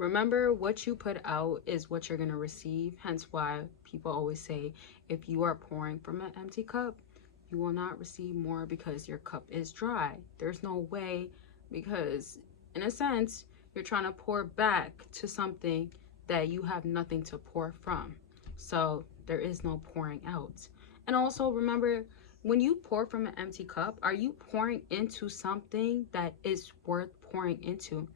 remember, what you put out is what you're going to receive. Hence why people always say, if you are pouring from an empty cup, you will not receive more because your cup is dry. There's no way, because in a sense, you're trying to pour back to something that you have nothing to pour from. So there is no pouring out. And also remember, when you pour from an empty cup, are you pouring into something that is worth pouring into?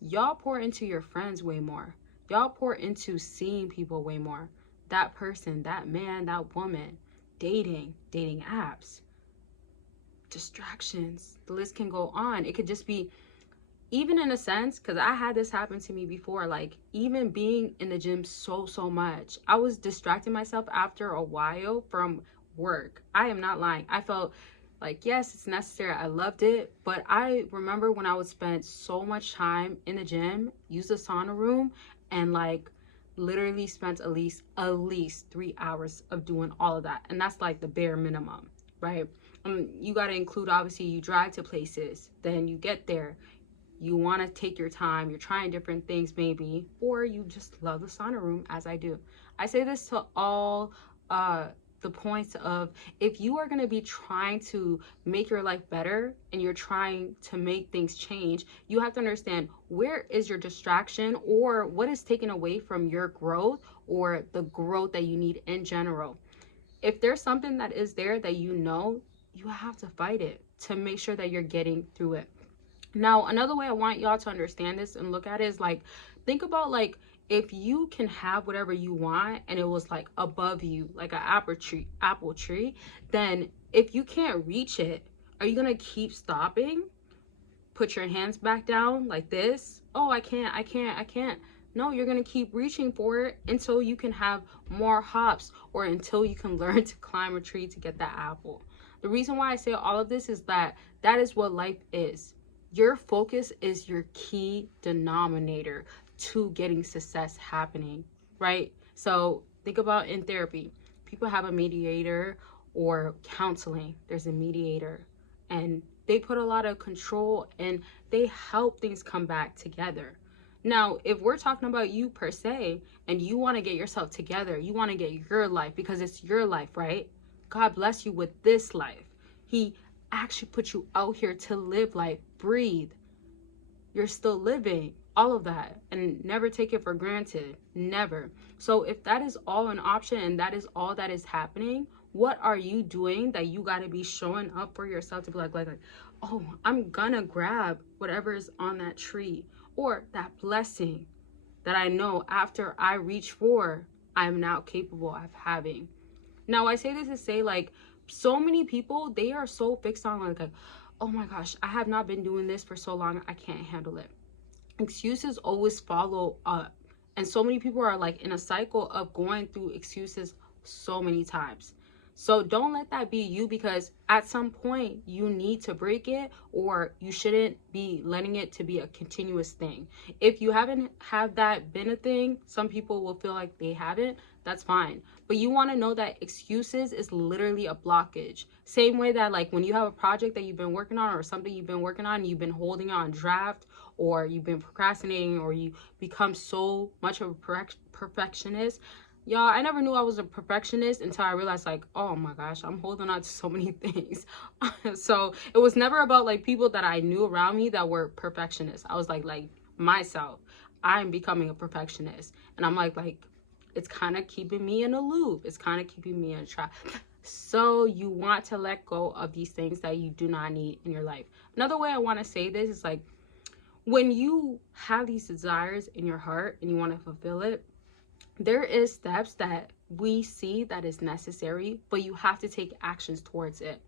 Y'all pour into your friends way more. Y'all pour into seeing people way more. That person, that man, that woman, dating apps, distractions. The list can go on. It could just be, even in a sense, because I had this happen to me before, like even being in the gym so much, I was distracting myself after a while from work. I am not lying. I felt like, yes, it's necessary. I loved it. But I remember when I would spend so much time in the gym, use the sauna room, and like literally spent at least 3 hours of doing all of that. And that's like the bare minimum, right? You got to include, obviously, you drive to places, then you get there, you want to take your time, you're trying different things maybe, or you just love the sauna room, as I do. I say this to all the points of, if you are going to be trying to make your life better and you're trying to make things change, you have to understand, where is your distraction, or what is taken away from your growth or the growth that you need in general. If there's something that is there that you know, you have to fight it to make sure that you're getting through it. Now, another way I want y'all to understand this and look at it is like, think about like, if you can have whatever you want and it was like above you, like an apple tree, then if you can't reach it, are you gonna keep stopping? Put your hands back down like this? Oh, I can't. No, you're gonna keep reaching for it until you can have more hops, or until you can learn to climb a tree to get that apple. The reason why I say all of this is that is what life is. Your focus is your key denominator to getting success happening, right? So think about in therapy, people have a mediator, or counseling, there's a mediator, and they put a lot of control and they help things come back together. Now, if we're talking about you per se, and you want to get yourself together, you want to get your life, because it's your life, right? God bless you with this life. He actually put you out here to live life, breathe. You're still living, all of that, and never take it for granted, never. So if that is all an option and that is all that is happening, what are you doing that you got to be showing up for yourself to be like, oh, I'm gonna grab whatever is on that tree, or that blessing that I know after I reach for, I'm now capable of having. Now, I say this to say, like, so many people, they are so fixed on like, oh my gosh, I have not been doing this for so long, I can't handle it. Excuses always follow up. And so many people are like in a cycle of going through excuses so many times. So don't let that be you, because at some point you need to break it, or you shouldn't be letting it to be a continuous thing. If you haven't had that been a thing, some people will feel like they haven't, that's fine. But you want to know that excuses is literally a blockage. Same way that like when you have a project that you've been working on, or something you've been working on, you've been holding on draft, or you've been procrastinating, or you become so much of a perfectionist. Y'all, I never knew I was a perfectionist until I realized, like, oh my gosh, I'm holding on to so many things. So it was never about like people that I knew around me that were perfectionists. I was like myself, I'm becoming a perfectionist. And I'm like, it's kind of keeping me in a loop. It's kind of keeping me in a trap. So you want to let go of these things that you do not need in your life. Another way I want to say this is like, when you have these desires in your heart and you want to fulfill it, there is steps that we see that is necessary, but you have to take actions towards it.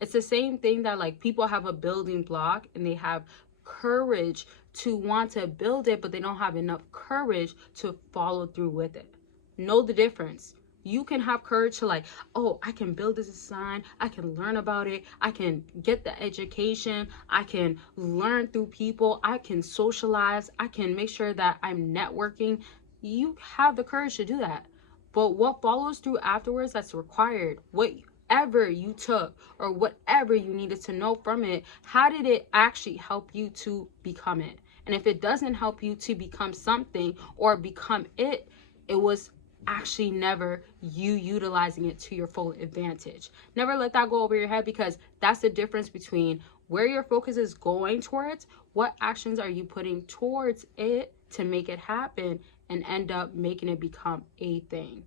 It's the same thing that like people have a building block and they have courage to want to build it, but they don't have enough courage to follow through with it. Know the difference. You can have courage to like, oh, I can build this design, I can learn about it, I can get the education, I can learn through people, I can socialize, I can make sure that I'm networking. You have the courage to do that. But what follows through afterwards, that's required. Whatever you took or whatever you needed to know from it, how did it actually help you to become it? And if it doesn't help you to become something or become it, it was actually never you utilizing it to your full advantage. Never let that go over your head, because that's the difference between where your focus is going towards, what actions are you putting towards it to make it happen and end up making it become a thing.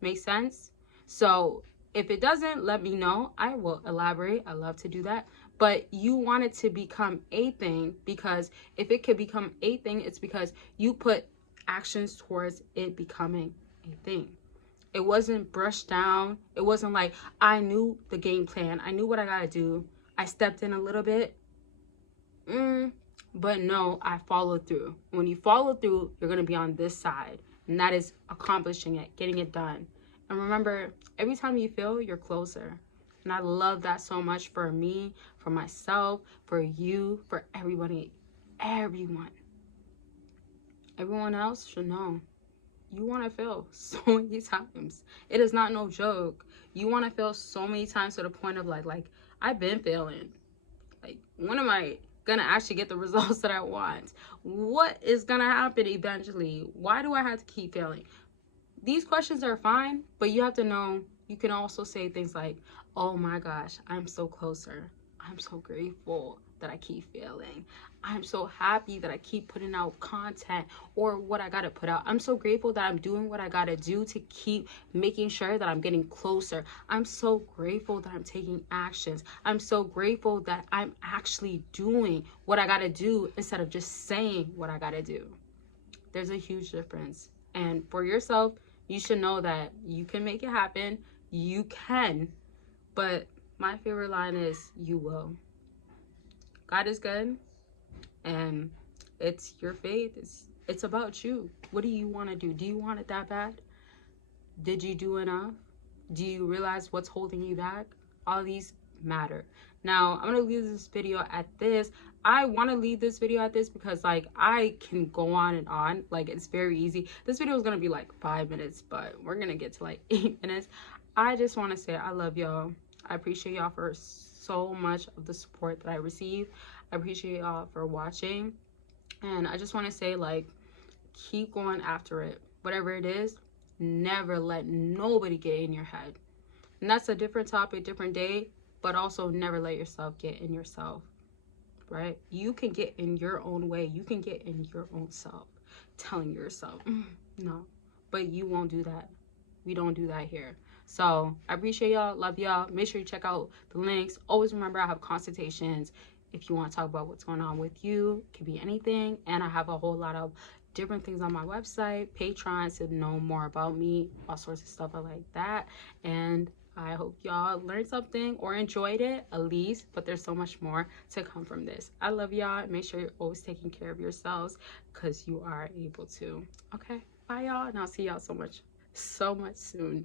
Make sense? So if it doesn't, let me know. I will elaborate. I love to do that. But you want it to become a thing, because if it could become a thing, it's because you put actions towards it becoming a thing. It wasn't brushed down. It wasn't like, I knew the game plan, I knew what I gotta do, I stepped in a little bit. But no, I followed through. When you follow through, you're gonna be on this side, and that is accomplishing it, getting it done. And remember, every time you fail, you're closer. And I love that so much for me, for myself, for you, for everybody, everyone. Everyone else should know. You want to fail so many times. It is not no joke. You want to fail so many times to the point of like I've been failing. Like, when am I gonna actually get the results that I want? What is gonna happen eventually? Why do I have to keep failing? These questions are fine, but you have to know, you can also say things like, oh my gosh, I'm so closer. I'm so grateful that I keep failing. I'm so happy that I keep putting out content or what I gotta put out. I'm so grateful that I'm doing what I gotta do to keep making sure that I'm getting closer. I'm so grateful that I'm taking actions. I'm so grateful that I'm actually doing what I gotta do instead of just saying what I gotta do. There's a huge difference. And for yourself, you should know that you can make it happen. You can. But my favorite line is, you will. God is good, and it's your faith. It's about you. What do you want to do? Do you want it that bad? Did you do enough? Do you realize what's holding you back? All these matter. Now, I'm going to leave this video at this. I want to leave this video at this because, like, I can go on and on. Like, it's very easy. This video is going to be like 5 minutes, but we're going to get to like 8 minutes. I just want to say I love y'all. I appreciate y'all for so much of the support that I receive. I appreciate y'all for watching. And I just want to say, like, keep going after it. Whatever it is, never let nobody get in your head. And that's a different topic, different day, but also never let yourself get in yourself, right? You can get in your own way. You can get in your own self, telling yourself, no, but you won't do that. We don't do that here. So I appreciate y'all, love y'all. Make sure you check out the links. Always remember, I have consultations if you want to talk about what's going on with you. It could be anything. And I have a whole lot of different things on my website, Patreon, to know more about me, all sorts of stuff like that. And I hope y'all learned something or enjoyed it at least, but there's so much more to come from this. I love y'all. Make sure you're always taking care of yourselves, because you are able to. Okay, bye y'all, and I'll see y'all so much soon.